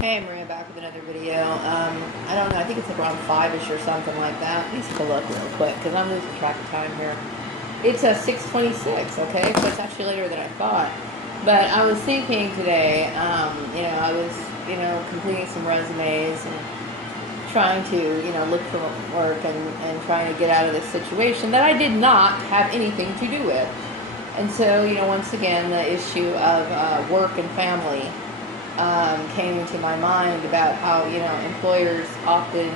Hey, Maria, back with another video. I don't know, I think it's around 5-ish or something like that. Let me take a look real quick because I'm losing track of time here. It's a 6:26, okay? So it's actually later than I thought. But I was thinking today, I was, completing some resumes and trying to, look for work and trying to get out of this situation that I did not have anything to do with. And so, once again, the issue of work and family came into my mind about how employers often,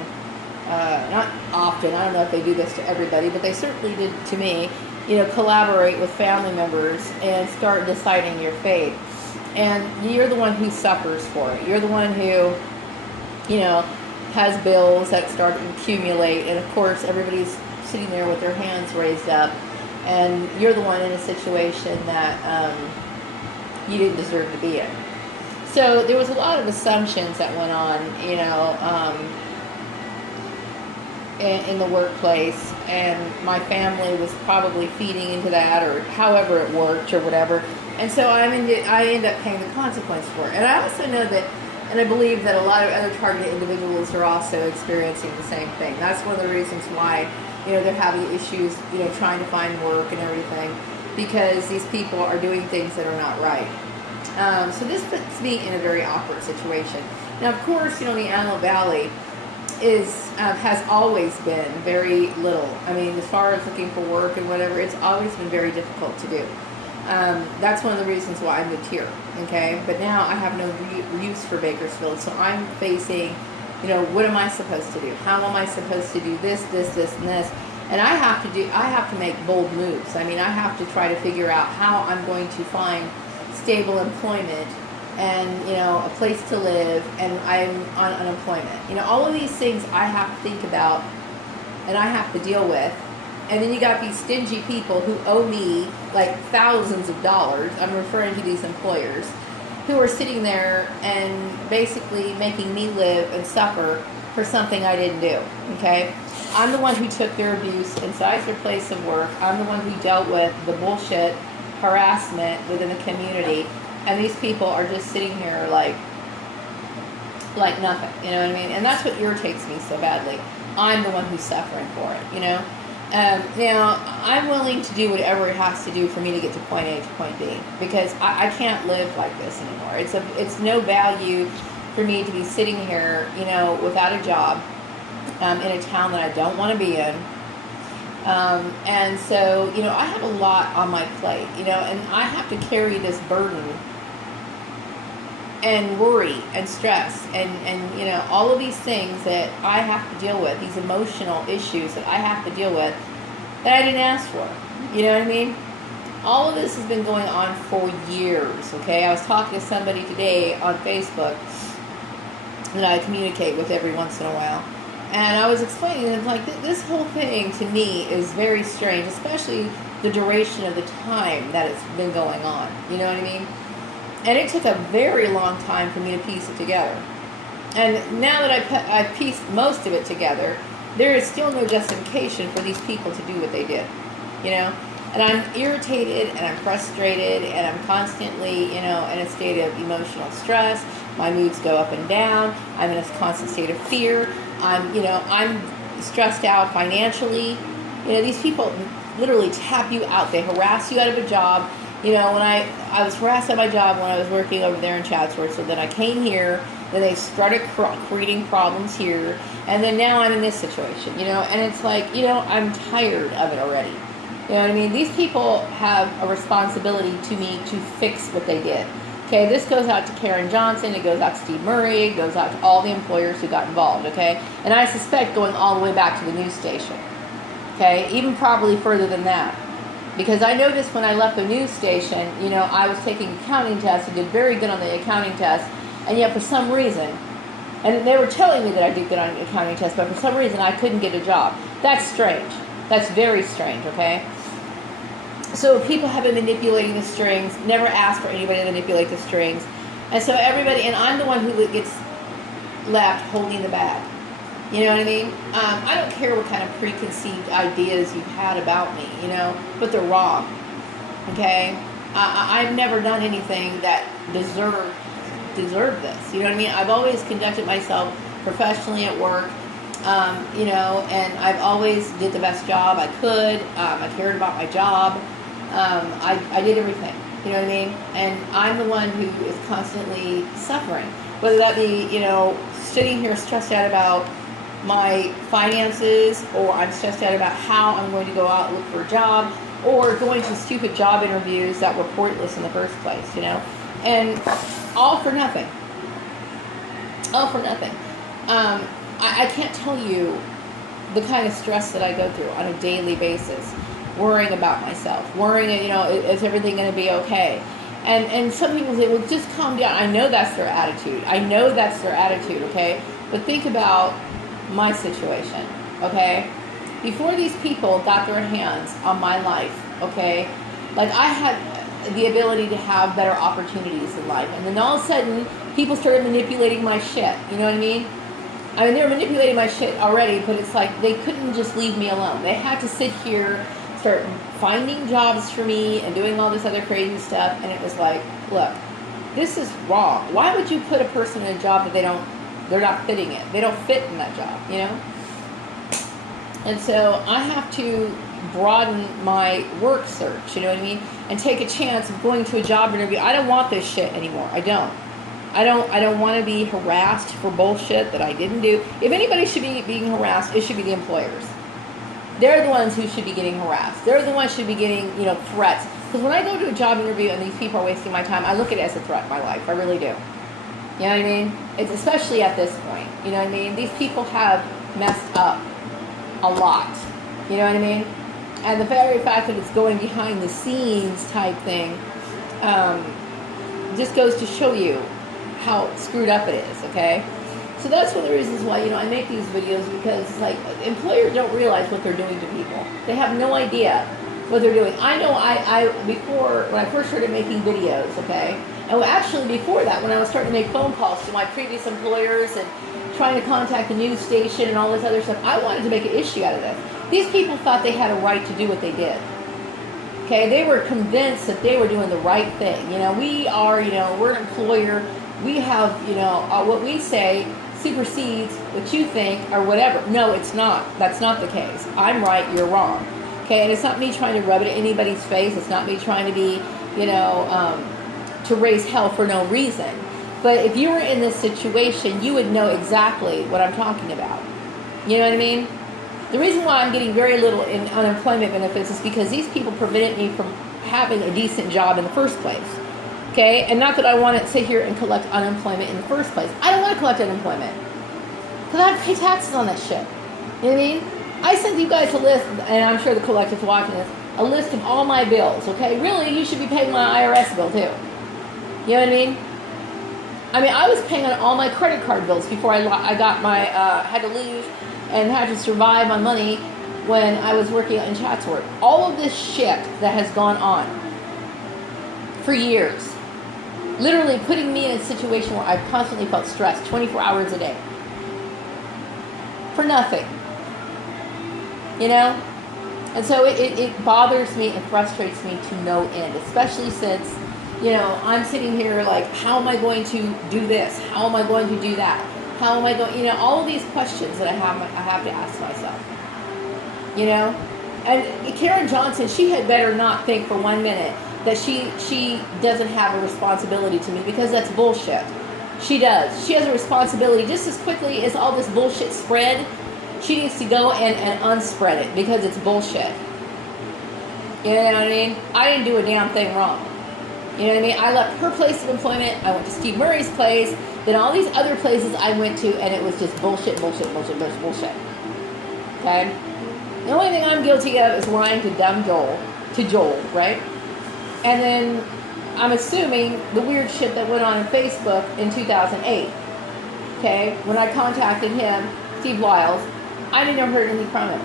not often, I don't know if they do this to everybody, but they certainly did to me, collaborate with family members and start deciding your fate. And you're the one who suffers for it. You're the one who, has bills that start to accumulate, and of course everybody's sitting there with their hands raised up, and you're the one in a situation that you didn't deserve to be in. So there was a lot of assumptions that went on, in the workplace, and my family was probably feeding into that, or however it worked, or whatever. And so I end up paying the consequence for it. And I also know that, and I believe that a lot of other targeted individuals are also experiencing the same thing. That's one of the reasons why, they're having issues, trying to find work and everything, because these people are doing things that are not right. So this puts me in a very awkward situation. Now, of course, the Antelope Valley has always been very little. I mean, as far as looking for work and whatever, it's always been very difficult to do. That's one of the reasons why I moved here, okay? But now I have no use for Bakersfield, so I'm facing, what am I supposed to do? How am I supposed to do this, and this? And I have to make bold moves. I mean, I have to try to figure out how I'm going to find stable employment and a place to live, and I'm on unemployment. All of these things I have to think about and I have to deal with. And then you got these stingy people who owe me like thousands of dollars. I'm referring to these employers who are sitting there and basically making me live and suffer for something I didn't do. Okay, I'm the one who took their abuse inside their place of work. I'm the one who dealt with the bullshit harassment within the community, and these people are just sitting here like nothing, you know what I mean? And that's what irritates me so badly. I'm the one who's suffering for it. Now I'm willing to do whatever it has to do for me to get to point A to point B, because I can't live like this anymore. It's no value for me to be sitting here, without a job, in a town that I don't want to be in. And so, I have a lot on my plate, and I have to carry this burden and worry and stress and all of these things that I have to deal with, these emotional issues that I have to deal with that I didn't ask for. You know what I mean? All of this has been going on for years, okay? I was talking to somebody today on Facebook that I communicate with every once in a while. And I was explaining to them, like, this whole thing to me is very strange, especially the duration of the time that it's been going on. You know what I mean? And it took a very long time for me to piece it together. And now that I've pieced most of it together, there is still no justification for these people to do what they did. And I'm irritated and I'm frustrated and I'm constantly, in a state of emotional stress. My moods go up and down. I'm in a constant state of fear. I'm stressed out financially. These people literally tap you out. They harass you out of a job. When I was harassed at my job when I was working over there in Chatsworth, so then I came here, then they started creating problems here, and then now I'm in this situation, and it's like, I'm tired of it already. You know what I mean? These people have a responsibility to me to fix what they did. Okay, this goes out to Karen Johnson, it goes out to Steve Murray, it goes out to all the employers who got involved, okay? And I suspect going all the way back to the news station, okay? Even probably further than that. Because I noticed when I left the news station, I was taking accounting tests, I did very good on the accounting test, and yet for some reason, and they were telling me that I did good on the accounting test, but for some reason I couldn't get a job. That's strange. That's very strange, okay? So people have been manipulating the strings, never asked for anybody to manipulate the strings. And so everybody, and I'm the one who gets left holding the bag. You know what I mean? I don't care what kind of preconceived ideas you've had about me, but they're wrong. Okay? I've never done anything that deserved deserve this. You know what I mean? I've always conducted myself professionally at work, you know, and I've always did the best job I could. I cared about my job. I did everything. You know what I mean? And I'm the one who is constantly suffering. Whether that be, you know, sitting here stressed out about my finances, or I'm stressed out about how I'm going to go out and look for a job, or going to stupid job interviews that were pointless in the first place, you know? And all for nothing. All for nothing. I can't tell you the kind of stress that I go through on a daily basis, worrying about myself, worrying, you know, is everything going to be okay? And some people say, well, just calm down. I know that's their attitude. I know that's their attitude, okay? But think about my situation, okay? Before these people got their hands on my life, okay? Like, I had the ability to have better opportunities in life. And then all of a sudden, people started manipulating my shit. You know what I mean? I mean, they were manipulating my shit already, but it's like they couldn't just leave me alone. They had to sit here, start finding jobs for me and doing all this other crazy stuff. And it was like, look, this is wrong. Why would you put a person in a job that they're not fitting in? They don't fit in that job, you know? And so I have to broaden my work search, you know what I mean? And take a chance of going to a job interview. I don't want this shit anymore. I don't want to be harassed for bullshit that I didn't do. If anybody should be being harassed, it should be the employers. They're the ones who should be getting harassed. They're the ones who should be getting, you know, threats. Because when I go to a job interview and these people are wasting my time, I look at it as a threat in my life. I really do. You know what I mean? It's especially at this point. You know what I mean? These people have messed up a lot. You know what I mean? And the very fact that it's going behind the scenes type thing just goes to show you how screwed up it is, okay? So that's one of the reasons why, you know, I make these videos, because it's like employers don't realize what they're doing to people. They have no idea what they're doing. I know I before, when I first started making videos, okay, and actually before that, when I was starting to make phone calls to my previous employers and trying to contact the news station and all this other stuff, I wanted to make an issue out of this. These people thought they had a right to do what they did. Okay, they were convinced that they were doing the right thing. You know, we are, you know, we're an employer. We have, you know, what we say supersedes what you think or whatever. No, it's not. That's not the case. I'm right, you're wrong. Okay, and it's not me trying to rub it in anybody's face. It's not me trying to be, you know, to raise hell for no reason. But if you were in this situation, you would know exactly what I'm talking about. You know what I mean? The reason why I'm getting very little in unemployment benefits is because these people prevented me from having a decent job in the first place. Okay? And not that I want to sit here and collect unemployment in the first place. I don't want to collect unemployment. Because I have to pay taxes on that shit. You know what I mean? I sent you guys a list, and I'm sure the collective's watching this, a list of all my bills, okay? Really, you should be paying my IRS bill too. You know what I mean? I was paying on all my credit card bills before I got my, had to leave and had to survive on money when I was working in Chatsworth. All of this shit that has gone on for years, literally putting me in a situation where I've constantly felt stressed 24 hours a day. For nothing. You know? And so it bothers me and frustrates me to no end, especially since, you know, I'm sitting here like, how am I going to do this? How am I going to do that? How am I going, you know, all of these questions that I have to ask myself. You know? And Karen Johnson, she had better not think for 1 minute that she doesn't have a responsibility to me, because that's bullshit. She does. She has a responsibility just as quickly as all this bullshit spread. She needs to go and unspread it, because it's bullshit. You know what I mean? I didn't do a damn thing wrong. You know what I mean? I left her place of employment. I went to Steve Murray's place. Then all these other places I went to, and it was just bullshit. Okay? The only thing I'm guilty of is lying to Joel, right? And then I'm assuming the weird shit that went on in Facebook in 2008. Okay? When I contacted him, Steve Wiles, I didn't hear anything from him.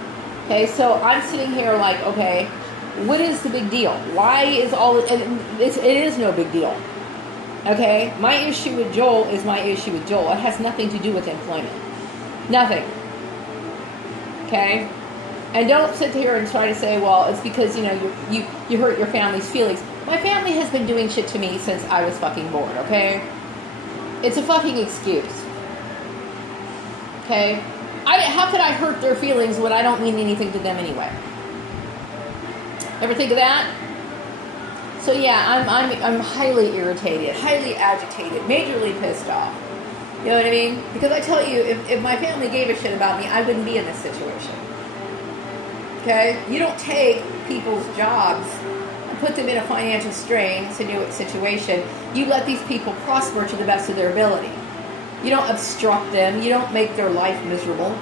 Okay? So I'm sitting here like, okay, what is the big deal? Why is all it is no big deal. Okay? My issue with Joel is my issue with Joel. It has nothing to do with employment. Nothing. Okay? And don't sit here and try to say, well, it's because, you know, you hurt your family's feelings. My family has been doing shit to me since I was fucking born, okay? It's a fucking excuse. Okay? How could I hurt their feelings when I don't mean anything to them anyway? Ever think of that? So yeah, I'm highly irritated, highly agitated, majorly pissed off. You know what I mean? Because I tell you, if my family gave a shit about me, I wouldn't be in this situation. Okay? You don't take people's jobs and put them in a financial strain situation. You let these people prosper to the best of their ability. You don't obstruct them. You don't make their life miserable.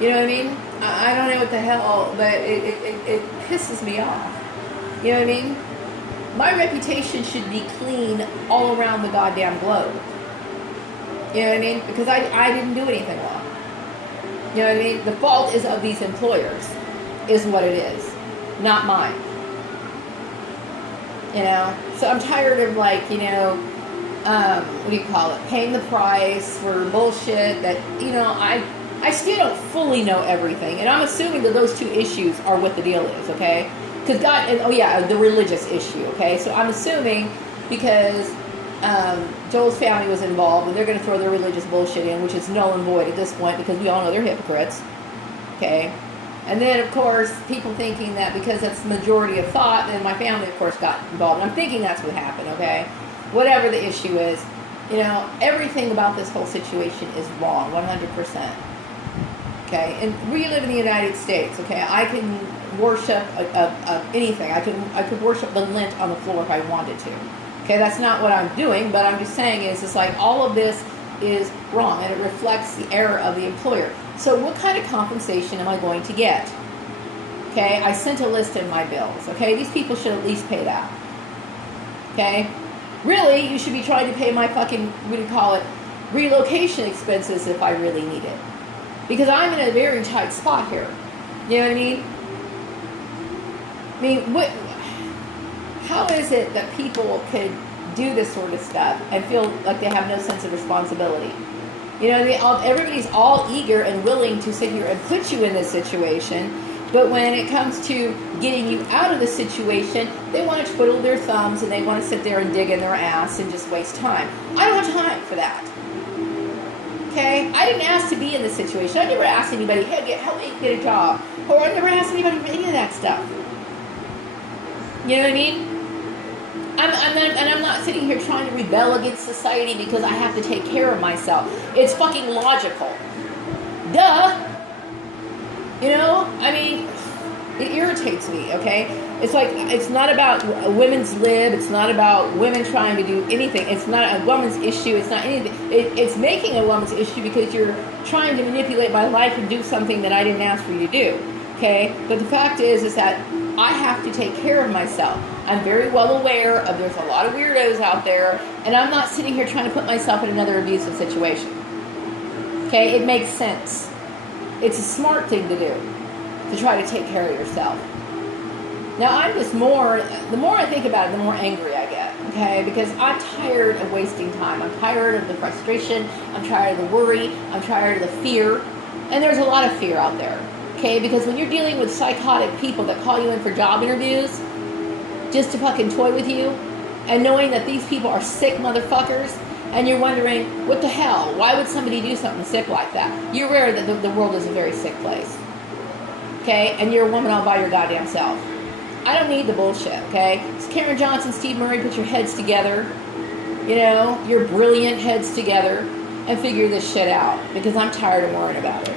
You know what I mean? I don't know what the hell, but it pisses me off. You know what I mean? My reputation should be clean all around the goddamn globe. You know what I mean? Because I didn't do anything wrong. You know what I mean? The fault is of these employers, is what it is, not mine. You know? So I'm tired of what do you call it? Paying the price for bullshit that, I still don't fully know everything. And I'm assuming that those two issues are what the deal is, okay? Because the religious issue, okay? So I'm assuming because Joel's family was involved and they're going to throw their religious bullshit in, which is null and void at this point because we all know they're hypocrites, okay? And then, of course, people thinking that because that's the majority of thought, then my family, of course, got involved. And I'm thinking that's what happened, okay? Whatever the issue is, everything about this whole situation is wrong, 100%. Okay, and we live in the United States. Okay, I can worship anything. I could worship the lint on the floor if I wanted to. Okay, that's not what I'm doing, but I'm just saying it's like all of this is wrong, and it reflects the error of the employer. So, what kind of compensation am I going to get? Okay, I sent a list of my bills. Okay, these people should at least pay that. Okay. Really, you should be trying to pay my fucking, relocation expenses if I really need it. Because I'm in a very tight spot here. You know what I mean? How is it that people could do this sort of stuff and feel like they have no sense of responsibility? Everybody's all eager and willing to sit here and put you in this situation. But when it comes to getting you out of the situation, they want to twiddle their thumbs and they want to sit there and dig in their ass and just waste time. I don't have time for that. Okay? I didn't ask to be in this situation. I never asked anybody, hey, help me get a job. Or I never asked anybody for any of that stuff. You know what I mean? I'm not sitting here trying to rebel against society because I have to take care of myself. It's fucking logical. Duh! It irritates me, okay? It's like, it's not about a women's lib. It's not about women trying to do anything. It's not a woman's issue. It's not anything. It's making a woman's issue because you're trying to manipulate my life and do something that I didn't ask for you to do, okay? But the fact is that I have to take care of myself. I'm very well aware of there's a lot of weirdos out there, and I'm not sitting here trying to put myself in another abusive situation, okay? It makes sense. It's a smart thing to do, to try to take care of yourself. Now, the more I think about it, the more angry I get, okay? Because I'm tired of wasting time. I'm tired of the frustration. I'm tired of the worry. I'm tired of the fear. And there's a lot of fear out there, okay? Because when you're dealing with psychotic people that call you in for job interviews just to fucking toy with you, and knowing that these people are sick motherfuckers, and you're wondering, what the hell? Why would somebody do something sick like that? You're aware that the world is a very sick place. Okay? And you're a woman all by your goddamn self. I don't need the bullshit, okay? It's Karen Johnson, Steve Murray, put your heads together. Your brilliant heads together and figure this shit out. Because I'm tired of worrying about it.